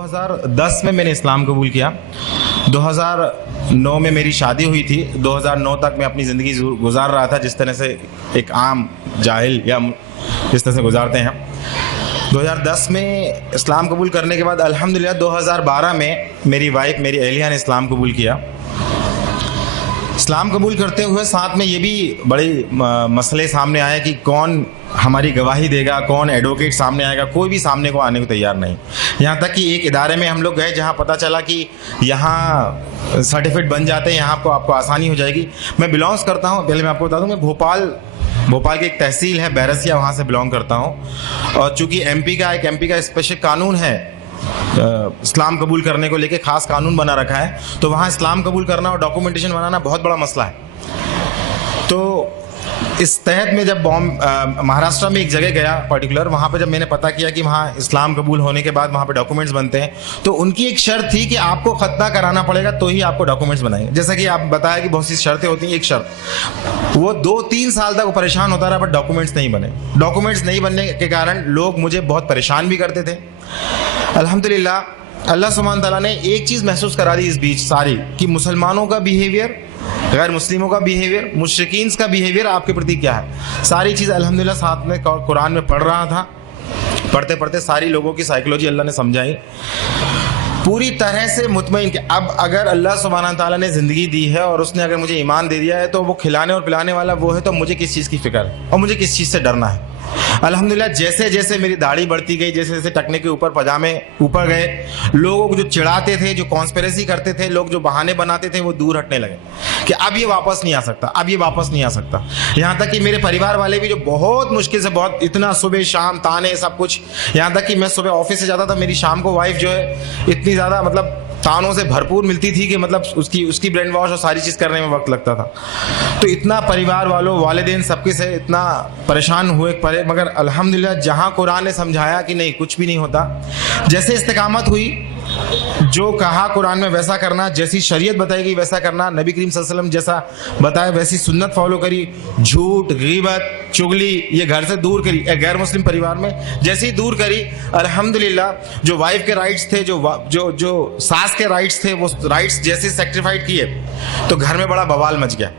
2010 में मैंने इस्लाम कबूल किया। 2009 में मेरी शादी हुई थी। 2009 तक मैं अपनी ज़िंदगी गुजार रहा था जिस तरह से एक आम जाहिल या जिस तरह से गुजारते हैं। 2010 में इस्लाम कबूल करने के बाद अल्हम्दुलिल्लाह 2012 में मेरी वाइफ, मेरी अहलिया ने इस्लाम कबूल किया। इस्लाम कबूल करते हुए साथ में ये भी बड़े मसले सामने आए कि कौन हमारी गवाही देगा, कौन एडवोकेट सामने आएगा। कोई भी सामने को आने को तैयार नहीं। यहाँ तक कि एक इदारे में हम लोग गए जहाँ पता चला कि यहाँ सर्टिफिकेट बन जाते हैं, यहाँ आपको आसानी हो जाएगी। मैं बिलोंग्स करता हूँ, पहले मैं आपको बता दूँ, मैं भोपाल की एक तहसील है बैरसिया, वहाँ से बिलोंग करता हूँ। और चूँकि एमपी का स्पेशल कानून है इस्लाम कबूल करने को लेके, खास कानून बना रखा है, तो वहाँ इस्लाम कबूल करना और डॉक्यूमेंटेशन बनाना बहुत बड़ा मसला है। तो इस तहत में जब महाराष्ट्र में एक जगह गया पर्टिकुलर, वहाँ पे जब मैंने पता किया कि वहाँ इस्लाम कबूल होने के बाद वहाँ पे डॉक्यूमेंट्स बनते हैं, तो उनकी एक शर्त थी कि आपको खतना कराना पड़ेगा तो ही आपको डॉक्यूमेंट्स बनाएंगे। जैसा कि आप बताया कि बहुत सी शर्तें होती हैं, एक शर्त वो 2-3 साल तक वो परेशान होता रहा बट डॉक्यूमेंट्स नहीं बने। डॉक्यूमेंट्स नहीं बनने के कारण लोग मुझे बहुत परेशान भी करते थे। अल्हम्दुलिल्लाह अल्लाह सुब्हान तआला ने एक चीज़ महसूस करा दी इस बीच सारी, कि मुसलमानों का बिहेवियर, गैर मुस्लिमों का बिहेवियर, मुश्रिकीन का बिहेवियर आपके प्रति क्या है। सारी चीज़ अल्हम्दुलिल्लाह साथ में कुरान में पढ़ रहा था। पढ़ते पढ़ते सारी लोगों की साइकोलॉजी अल्लाह ने समझाई, पूरी तरह से मुतमईन कि अब अगर अल्लाह सुब्हान तआला ने ज़िंदगी दी है और उसने अगर मुझे ईमान दे दिया है तो वो खिलाने और पिलाने वाला वो है, तो मुझे किस चीज़ की फ़िक्र है और मुझे किस चीज़ से डरना है। अल्हम्दुलिल्लाह जैसे जैसे मेरी दाढ़ी बढ़ती गई, जैसे जैसे टकने के ऊपर पजामे ऊपर गए, लोगों को जो चिढ़ाते थे, जो कॉन्स्पिरेसी करते थे, लोग जो बहाने बनाते थे, वो दूर हटने लगे कि अब ये वापस नहीं आ सकता, अब ये वापस नहीं आ सकता। यहाँ तक कि मेरे परिवार वाले भी जो बहुत मुश्किल से, बहुत इतना सुबह शाम ताने सब कुछ, यहाँ तक कि मैं सुबह ऑफिस से जाता था, मेरी शाम को वाइफ जो है इतनी ज़्यादा मतलब तानों से भरपूर मिलती थी कि मतलब उसकी ब्रेन वॉश और सारी चीज़ करने में वक्त लगता था। तो इतना परिवार वालों, वालिदैन सबके से इतना परेशान हुए परे, मगर अल्हम्दुलिल्लाह जहाँ कुरान ने समझाया कि नहीं कुछ भी नहीं होता, जैसे इस्तिकामत हुई, जो कहा कुरान में वैसा करना, जैसी शरीयत बताई गई वैसा करना, नबी करीम सल्लल्लाहु अलैहि वसल्लम जैसा बताया वैसी सुन्नत फॉलो करी, झूठ, गीबत, चुगली ये घर से दूर करी, गैर मुस्लिम परिवार में जैसे ही दूर करी, अल्हम्दुलिल्लाह जो वाइफ के राइट्स थे, जो सास के राइट्स थे, वो राइट्स जैसे सेक्रीफाइड किए तो घर में बड़ा बवाल मच गया।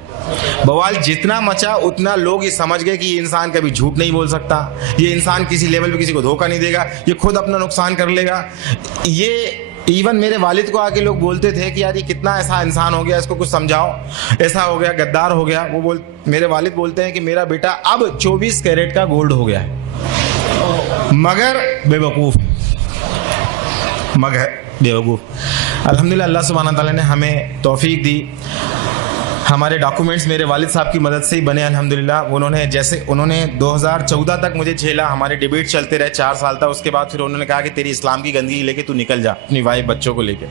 बवाल जितना मचा उतना लोग ये समझ गए कि ये इंसान कभी झूठ नहीं बोल सकता, ये इंसान किसी लेवल पे किसी को धोखा नहीं देगा, ये खुद अपना नुकसान कर लेगा। ये इवन मेरे वालिद को आके लोग बोलते थे कि यार ये कितना ऐसा इंसान हो गया, इसको कुछ समझाओ, ऐसा हो गया, गद्दार हो गया। मेरे वालिद बोलते हैं कि मेरा बेटा अब 24 कैरेट का गोल्ड हो गया है, मगर बेवकूफ़। अल्हम्दुलिल्लाह अल्लाह सुब्हानहू तआला ने हमें तौफीक दी। हमारे डॉक्यूमेंट्स मेरे वालिद साहब की मदद से ही बने अल्हम्दुलिल्लाह। उन्होंने 2014 तक मुझे झेला, हमारे डिबेट चलते रहे 4 साल तक। उसके बाद फिर उन्होंने कहा कि तेरी इस्लाम की गंदगी लेके तू निकल जा, अपनी वाइफ बच्चों को लेके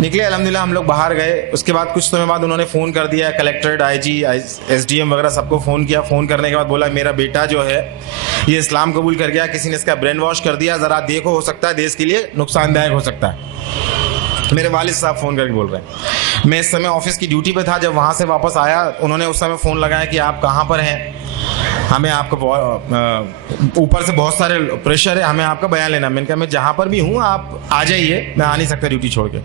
निकले। अल्हम्दुलिल्लाह हम लोग बाहर गए। उसके बाद कुछ समय बाद उन्होंने फ़ोन कर दिया, कलेक्टर, IG, SDM वगैरह सबको फ़ोन किया। फ़ोन करने के बाद बोला मेरा बेटा जो है ये इस्लाम कबूल कर गया, किसी ने इसका ब्रेन वॉश कर दिया, ज़रा देखो, हो सकता है देश के लिए नुकसानदायक हो सकता है। मेरे वालिद साहब फ़ोन करके बोल रहे हैं। मैं इस समय ऑफिस की ड्यूटी पे था। जब वहाँ से वापस आया, उन्होंने उस समय फ़ोन लगाया कि आप कहाँ पर हैं, हमें आपको ऊपर से बहुत सारे प्रेशर है, हमें आपका बयान लेना। मैंने कहा मैं जहाँ पर भी हूँ आप आ जाइए, मैं आ नहीं सकता ड्यूटी छोड़ के,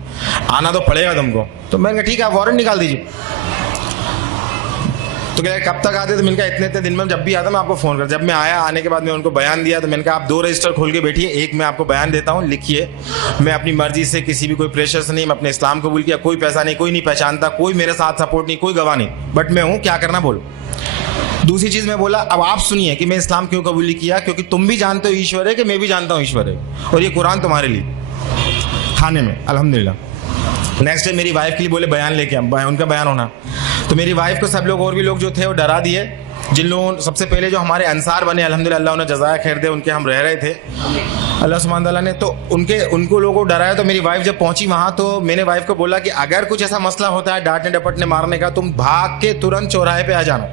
आना तो पड़ेगा तुमको। तो मैंने कहा ठीक है, आप वारंट निकाल दीजिए। तो क्या कब तक आते? तो मैंने कहा इतने दिन में जब भी आता मैं आपको फ़ोन कर। जब मैं आया, आने के बाद मैं उनको बयान दिया, तो मैंने कहा आप 2 रजिस्टर खोल के बैठिए, एक मैं आपको बयान देता हूँ, लिखिए। मैं अपनी मर्जी से, किसी भी कोई प्रेशर से नहीं, मैं अपने इस्लाम कबूल किया, कोई पैसा नहीं, कोई नहीं पहचानता, कोई मेरे साथ सपोर्ट नहीं, कोई गवाह नहीं, बट मैं हूँ, क्या करना बोलो। दूसरी चीज़ मैं बोला, अब आप सुनिए कि मैं इस्लाम क्यों कबूल किया, क्योंकि तुम भी जानते हो ईश्वर है, कि मैं भी जानता हूँ ईश्वर है, और ये कुरान तुम्हारे लिए खाने में। अल्हम्दुलिल्लाह नेक्स्ट डे मेरी वाइफ के लिए बोले बयान लेके, उनका बयान होना, तो मेरी वाइफ को सब लोग और भी लोग जो थे वो डरा दिए। जिन लोगों सबसे पहले जो हमारे अंसार बने, अल्हम्दुलिल्लाह अल्लाह उन्हें जज़ाया खैर दे, उनके हम रह रहे थे अल्लाह सुब्हान तआला ने, तो उनको लोगों को डराया। तो मेरी वाइफ जब पहुंची वहाँ, तो मैंने वाइफ को बोला कि अगर कुछ ऐसा मसला होता है डांटने डपटने मारने का, तुम भाग के तुरंत चौराहे पे आ जाना,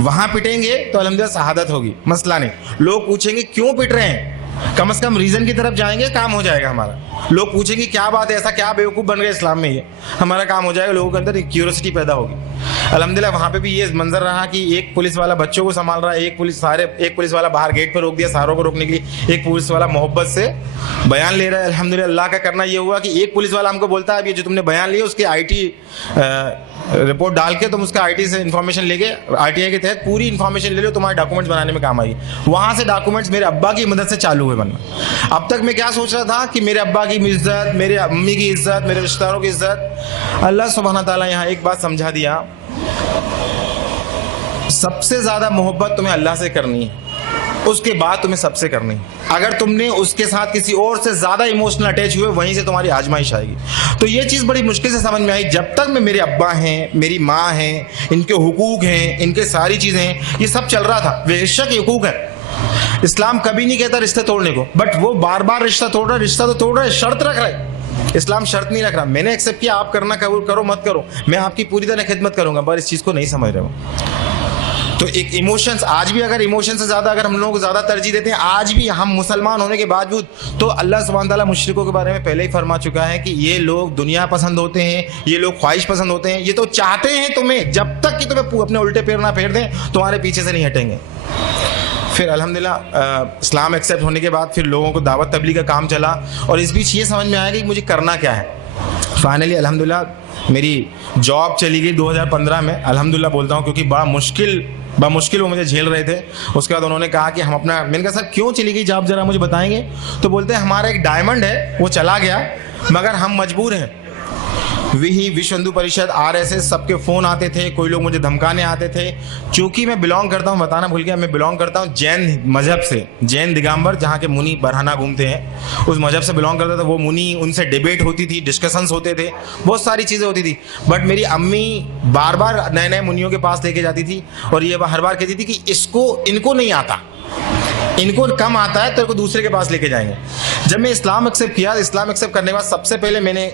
वहाँ पिटेंगे तो अल्हम्दुलिल्लाह शहादत होगी, मसला नहीं। लोग पूछेंगे क्यों पिट रहे हैं, कम से कम रीजन की तरफ जाएंगे, काम हो जाएगा हमारा। लोग पूछेंगे क्या बात है, ऐसा क्या बेवकूफ़ बन गए इस्लाम में, ये हमारा काम हो जाएगा। लोगों के अंदर एक क्यूरियोसिटी पैदा होगी। अल्हम्दुलिल्लाह वहाँ पे भी ये मंजर रहा कि एक पुलिस वाला बच्चों को संभाल रहा है, एक पुलिस वाला बाहर गेट पर रोक दिया सारों को रोकने के लिए, एक पुलिस वाला मोहब्बत से बयान ले रहा है। अल्हम्दुलिल्लाह अल्लाह का करना ये हुआ कि एक पुलिस वाला हमको बोलता है अब ये जो तुमने बयान लिया उसके IT रिपोर्ट डाल के तुम उसका IT से इन्फॉर्मेशन लेके RTI के तहत पूरी इन्फॉर्मेशन ले लो, तुम्हारे डॉक्यूमेंट्स बनाने में काम आएगी। वहाँ से डॉक्यूमेंट्स मेरे अब्बा की मदद से चालू हुए बनना। अब तक मैं क्या सोच रहा था कि मेरे अब्बा की इज्जत, मेरे अम्मी की इज्जत, मेरे रिश्तेदारों की इज्जत, अल्लाह सुब्हाना ताला यहाँ एक बात समझा दिया, सबसे ज़्यादा मोहब्बत तुम्हें अल्लाह से करनी है, उसके बाद तुम्हें सबसे करनी है। अगर तुमने उसके साथ किसी और से ज्यादा इमोशनल अटैच हुए, वहीं से तुम्हारी आजमाइश आएगी। तो ये चीज बड़ी मुश्किल से समझ में आई। जब तक मैं, मेरे अब्बा हैं, मेरी माँ हैं, इनके हुकूक हैं, इनके सारी चीजें हैं, ये सब चल रहा था। बेशक हुकूक है, इस्लाम कभी नहीं कहता रिश्ते तोड़ने को, बट वो बार बार रिश्ता तोड़ रहा है, रिश्ता तो तोड़ रहा है, शर्त रख रहा है। इस्लाम शर्त नहीं रख रहा। मैंने एक्सेप्ट किया, आप करना कबूल करो मत करो, मैं आपकी पूरी तरह खिदमत करूंगा, पर इस चीज को नहीं समझ रहे हो। तो एक इमोशंस, आज भी अगर इमोशन से ज़्यादा अगर हम लोग ज़्यादा तरजीह देते हैं, आज भी हम मुसलमान होने के बावजूद, तो अल्लाह सुब्हान ताला मुशरिकों के बारे में पहले ही फरमा चुका है कि ये लोग दुनिया पसंद होते हैं, ये लोग ख्वाहिश पसंद होते हैं, ये तो चाहते हैं तुम्हें, जब तक कि तुम्हें अपने उल्टे पैर ना फेर दें तुम्हारे पीछे से नहीं हटेंगे। फिर अल्हम्दुलिल्लाह इस्लाम एक्सेप्ट होने के बाद फिर लोगों को दावत तबलीग का काम चला, और इस बीच ये समझ में आया कि मुझे करना क्या है। फाइनली अल्हम्दुलिल्लाह मेरी जॉब चली गई 2015 में, अल्हम्दुलिल्लाह बोलता हूँ, क्योंकि बड़ा मुश्किल वो मुझे झेल रहे थे। उसके बाद उन्होंने कहा कि हम अपना, मैंने कहा सर क्यों चली गई जॉब, जरा मुझे बताएंगे। तो बोलते हैं हमारा एक डायमंड है वो चला गया, मगर हम मजबूर हैं। विश्व हिंदू परिषद, RSS सबके फ़ोन आते थे, कोई लोग मुझे धमकाने आते थे। चूँकि मैं बिलोंग करता हूँ, बताना भूल गया, मैं बिलोंग करता हूँ जैन मज़हब से, जैन दिगंबर, जहाँ के मुनि बरहाना घूमते हैं, उस मज़हब से बिलोंग करता था। वो मुनि, उनसे डिबेट होती थी, डिस्कशंस होते थे, बहुत सारी चीज़ें होती थी। बट मेरी अम्मी बार बार नए नए मुनियों के पास लेके जाती थी, और ये हर बार कहती थी कि इनको नहीं आता, इनको कम आता है, तेरे को दूसरे के पास लेके जाएंगे। जब मैं इस्लाम एक्सेप्ट किया, इस्लाम एक्सेप्ट करने के बाद सबसे पहले मैंने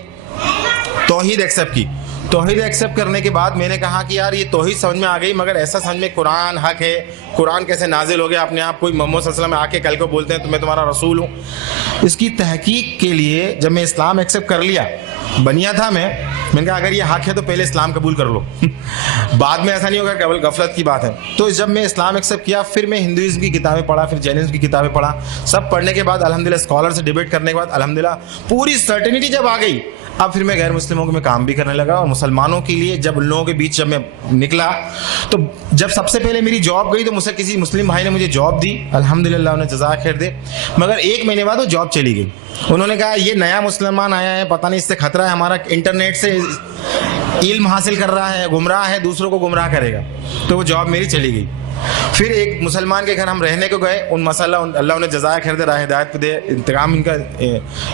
तौहीद एक्सेप्ट की। तौहीद एक्सेप्ट करने के बाद मैंने कहा कि यार ये तौहीद समझ में आ गई, मगर ऐसा समझ में कुरान हक है, कुरान कैसे नाजिल हो गया अपने आप, कोई मोहम्मद सल्लल्लाहु अलैहि वसल्लम आके कल को बोलते हैं तो मैं तुम्हारा रसूल हूँ। इसकी तहकीक के लिए जब मैं इस्लाम एक्सेप्ट कर लिया, बनिया था मैंने कहा अगर ये हक है तो पहले इस्लाम कबूल कर लो बाद में ऐसा नहीं होगा, केवल गफलत की बात है। तो जब मैं इस्लाम एक्सेप्ट किया, फिर मैं हिंदुइज्म की किताबें पढ़ा, फिर जैनिज्म की किताबें पढ़ा। सब पढ़ने के बाद अल्हम्दुलिल्लाह स्कॉलर से डिबेट करने के बाद अल्हम्दुलिल्लाह पूरी सर्टेनिटी जब आ गई, अब फिर मैं गैर मुस्लिमों में काम भी करने लगा। और मुसलमानों के लिए जब उन लोगों के बीच जब मैं निकला, तो जब सबसे पहले मेरी जॉब गई तो मुझसे किसी मुस्लिम भाई ने मुझे जॉब दी, अल्हम्दुलिल्लाह उन्हें जज़ा खैर दे। मगर 1 महीने बाद वो जॉब चली गई। उन्होंने कहा ये नया मुसलमान आया है, पता नहीं इससे खतरा है, हमारा इंटरनेट से इल्म हासिल कर रहा है, गुमराह है, दूसरों को गुमराह करेगा। तो वो जॉब मेरी चली गई। फिर एक मुसलमान के घर हम रहने को गए, उन मसाला अल्लाह उन्हें जज़ाया खैर दे, राह हिदायत पे दे, इंतकाम इनका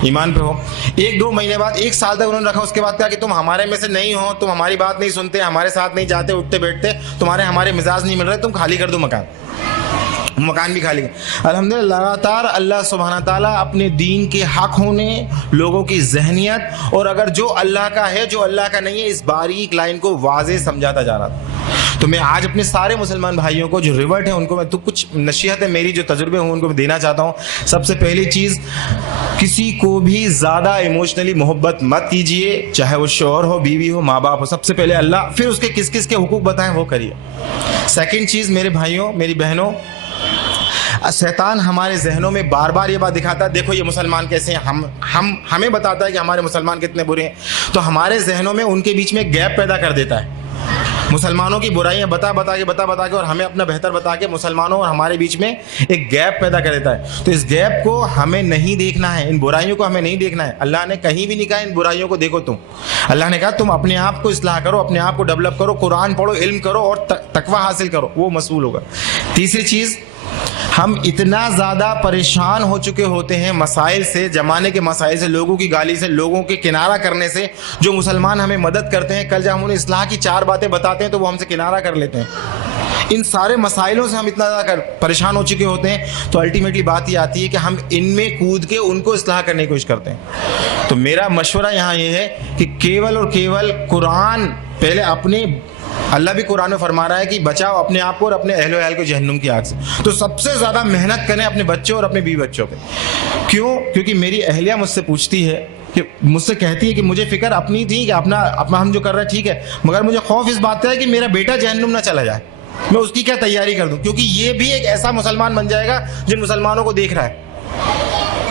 ईमान पे हो। 1-2 महीने बाद, 1 साल तक उन्होंने रखा। उसके बाद कहा कि तुम हमारे में से नहीं हो, तुम हमारी बात नहीं सुनते, हमारे साथ नहीं जाते, उठते बैठते, हमारे मिजाज नहीं मिल रहे, तुम खाली कर दो मकान भी खाली। अल्हम्दुलिल्लाह लगातार अल्लाह सुब्हाना ताला अपने दीन के हक होने, लोगों की जहनियत, और अगर जो अल्लाह का है जो अल्लाह का नहीं है, इस बारीक लाइन को वाज़े समझाता जा रहा था। तो मैं आज अपने सारे मुसलमान भाइयों को जो रिवर्ट है उनको मैं तो कुछ नसीहत है मेरी, जो तजुर्बे हूँ उनको मैं देना चाहता हूँ। सबसे पहली चीज़, किसी को भी ज़्यादा इमोशनली मोहब्बत मत कीजिए, चाहे वो शौहर हो, बीवी हो, माँ बाप हो। सबसे पहले अल्लाह, फिर उसके किस किस के हुकूक बताएं वो करिए। सेकेंड चीज़, मेरे भाइयों मेरी बहनों, शैतान हमारे जहनों में बार बार ये बात दिखाता है, देखो ये मुसलमान कैसे हैं, हमें बताता है कि हमारे मुसलमान कितने बुरे हैं। तो हमारे जहनों में उनके बीच में गैप पैदा कर देता है, मुसलमानों की बुराइयां बता बता के और हमें अपना बेहतर बता के मुसलमानों और हमारे बीच में एक गैप पैदा कर देता है। तो इस गैप को हमें नहीं देखना है, इन बुराइयों को हमें नहीं देखना है। अल्लाह ने कहीं भी नहीं कहा इन बुराइयों को देखो तुम, अल्लाह ने कहा तुम अपने आप को इस्लाह करो, अपने आप को डेवलप करो, कुरान पढ़ो, इल्म करो और तकवा हासिल करो, वो मसूल होगा। तीसरी चीज़, हम इतना ज़्यादा परेशान हो चुके होते हैं मसाइल से, ज़माने के मसाइल से, लोगों की गाली से, लोगों के किनारा करने से। जो मुसलमान हमें मदद करते हैं, कल जब हम उन्हें इस्लाह की 4 बातें बताते हैं तो वो हमसे किनारा कर लेते हैं। इन सारे मसाइलों से हम इतना ज़्यादा परेशान हो चुके होते हैं, तो अल्टीमेटली बात ये आती है कि हम इनमें कूद के उनको इस्लाह करने की कोशिश करते हैं। तो मेरा मशवरा यहाँ ये है कि केवल और केवल कुरान पहले अपने अल्लाह भी कुरान में फरमा रहा है कि बचाओ अपने आप को और अपने अहलो अहल को जहन्नुम की आग से। तो सबसे ज़्यादा मेहनत करें अपने बच्चों और अपने बीवी बच्चों पे। क्यों? क्योंकि मेरी अहलिया मुझसे पूछती है कि मुझसे कहती है कि मुझे फिक्र अपनी थी कि अपना हम जो कर रहे हैं ठीक है, मगर मुझे खौफ इस बात का है कि मेरा बेटा जहन्नुम ना चला जाए, मैं उसकी क्या तैयारी कर दूं, क्योंकि ये भी एक ऐसा मुसलमान बन जाएगा जिन मुसलमानों को देख रहा है।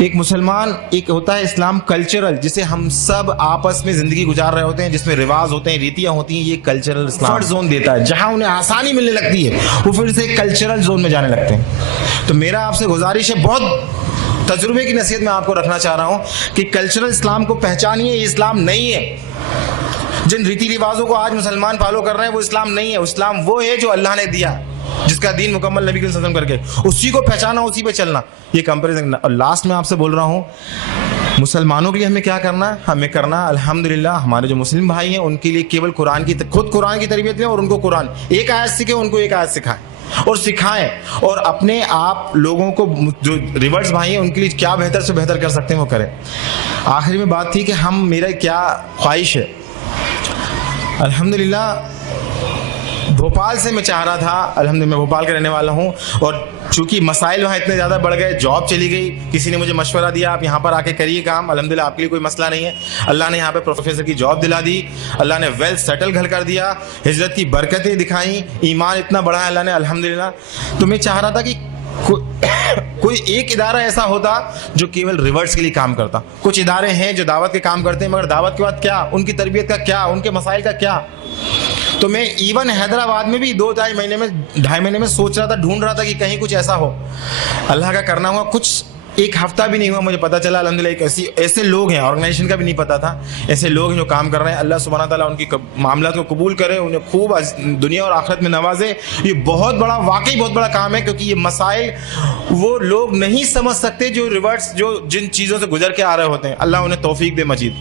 एक मुसलमान, एक होता है इस्लाम कल्चरल, जिसे हम सब आपस में जिंदगी गुजार रहे होते हैं, जिसमें रिवाज होते हैं, रीतियां होती हैं, ये कल्चरल इस्लाम जोन देता है। जहां उन्हें आसानी मिलने लगती है वो फिर से कल्चरल जोन में जाने लगते हैं। तो मेरा आपसे गुजारिश है, बहुत तजुर्बे की नसीहत मैं आपको रखना चाह रहा हूं कि कल्चरल इस्लाम को पहचानिए, ये इस्लाम नहीं है। जिन रीति रिवाजों को आज मुसलमान फॉलो कर रहे हैं वो इस्लाम नहीं है। इस्लाम वो है जो अल्लाह ने दिया, जिसका दीन मुकम्मल नबी सल्लल्लाहु अलैहि वसल्लम करके, उसी को पहचाना, उसी पे चलना, ये कंपैरिजन। और लास्ट में आपसे बोल रहा हूँ, मुसलमानों के लिए हमें क्या करना है? हमें करना अल्हम्दुलिल्लाह हमारे जो मुस्लिम भाई हैं उनके लिए केवल कुरान की, खुद कुरान की तरबियत लें और उनको कुरान एक आयत सीखे, उनको एक आयत सिखाएं और सिखाएं, और अपने आप लोगों को जो रिवर्स भाई हैं उनके लिए क्या बेहतर से बेहतर कर सकते हैं वो करें। आखिरी में बात थी कि हम, मेरा क्या ख्वाहिश है, अल्हम्दुलिल्लाह भोपाल से मैं चाह रहा था, अल्हम्दुलिल्लाह मैं भोपाल का रहने वाला हूँ, और चूंकि मसाइल वहाँ इतने ज़्यादा बढ़ गए, जॉब चली गई, किसी ने मुझे मशवरा दिया आप यहाँ पर आके करिए काम, अल्हम्दुलिल्लाह आपके लिए कोई मसला नहीं है, अल्लाह ने यहाँ पे प्रोफेसर की जॉब दिला दी, अल्लाह ने वेल सेटल घर कर दिया, हिजरत की बरकतें दिखाई, ईमान इतना बढ़ा है अल्लाह ने अल्हम्दुलिल्लाह। तो मैं चाह रहा था कि कोई एक इदारा ऐसा होता जो केवल रिवर्स के लिए काम करता। कुछ इदारे हैं जो दावत के काम करते हैं, मगर दावत के बाद क्या, उनकी तरबियत का क्या, उनके मसाइल का क्या। तो मैं इवन हैदराबाद में भी 2-2.5 महीने में सोच रहा था, ढूंढ रहा था कि कहीं कुछ ऐसा हो। अल्लाह का करना हुआ, कुछ एक हफ्ता भी नहीं हुआ मुझे पता चला अल्हम्दुलिल्लाह एक ऐसे लोग हैं, ऑर्गेनाइजेशन का भी नहीं पता था, ऐसे लोग हैं जो काम कर रहे हैं। अल्लाह सुब्हाना ताला उनकी मामलात को कबूल करे, उन्हें खूब दुनिया और आखिरत में नवाजे। ये बहुत बड़ा, वाकई बहुत बड़ा काम है, क्योंकि ये मसाइल वो लोग नहीं समझ सकते जो रिवर्स, जो जिन चीज़ों से गुजर के आ रहे होते हैं। अल्लाह उन्हें तौफीक दे मजीद।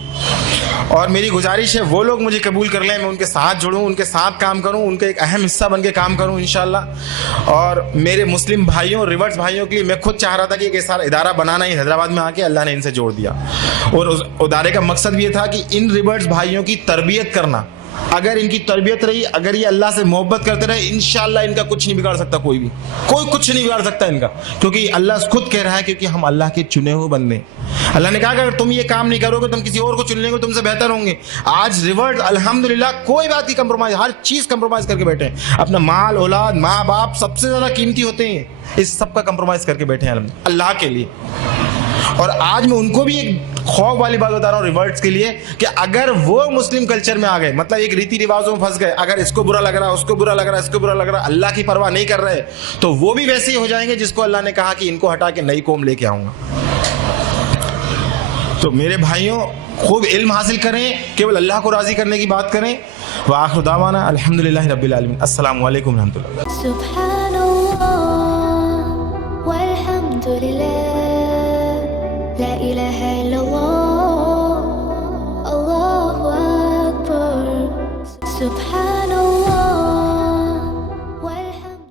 और मेरी गुजारिश है वो लोग मुझे कबूल कर लें, मैं उनके साथ जुड़ूँ, उनके साथ काम करूँ, उनका एक अहम हिस्सा बन के काम करूँ इंशाल्लाह। और मेरे मुस्लिम भाइयों, रिवर्स भाइयों के लिए मैं खुद चाह रहा था कि एक ऐसा इदारा बनाना ही हैदराबाद में आके, अल्लाह ने इनसे जोड़ दिया। और उस इदारे का मकसद भी ये था कि इन रिवर्स भाइयों की तरबियत करना। अगर इनकी तरबियत रही, अगर ये अल्लाह से मोहब्बत करते रहे, इंशाल्लाह इनका कुछ नहीं बिगाड़ सकता, कोई कुछ नहीं बिगाड़ सकता इनका, क्योंकि अल्लाह खुद कह रहा है, क्योंकि हम अल्लाह के चुने हुए बंदे। अल्लाह ने कहा अगर तुम ये काम नहीं करोगे, तुम किसी और को चुन लेंगे, तुमसे बेहतर होंगे। आज रिवर्स अल्हम्दुलिल्लाह कोई बात की कंप्रोमाइज, हर चीज कंप्रोमाइज करके बैठे हैं। अपना माल, औलाद, माँ बाप सबसे ज्यादा कीमती होते हैं, इस सब का कंप्रोमाइज करके बैठे हैं अल्लाह के लिए। और आज मैं उनको भी एक खौफ वाली बात बता रहा हूँ रिवर्ट्स के लिए, कि अगर वो मुस्लिम कल्चर में आ गए, मतलब एक रीति रिवाजों में फंस गए, अगर इसको बुरा लग रहा है, उसको बुरा लग रहा है, इसको बुरा लग रहा है, अल्लाह की परवाह नहीं कर रहे, तो वो भी वैसे ही हो जाएंगे जिसको अल्लाह ने कहा कि इनको हटा के नई कौम लेके आऊंगा। तो मेरे भाइयों, खूब इल्म हासिल करें, केवल अल्लाह को राजी करने की बात करें। व आखिर दावाना अल्हम्दुलिल्लाहि रब्बिल आलमीन। अस्सलामु अलैकुम रहमतुल्लाह। सुब्हानल्लाह वल्हम्दुलिल्लाह, ला इलाहा इल्लल्लाह, अल्लाहु अकबर। सुब्हान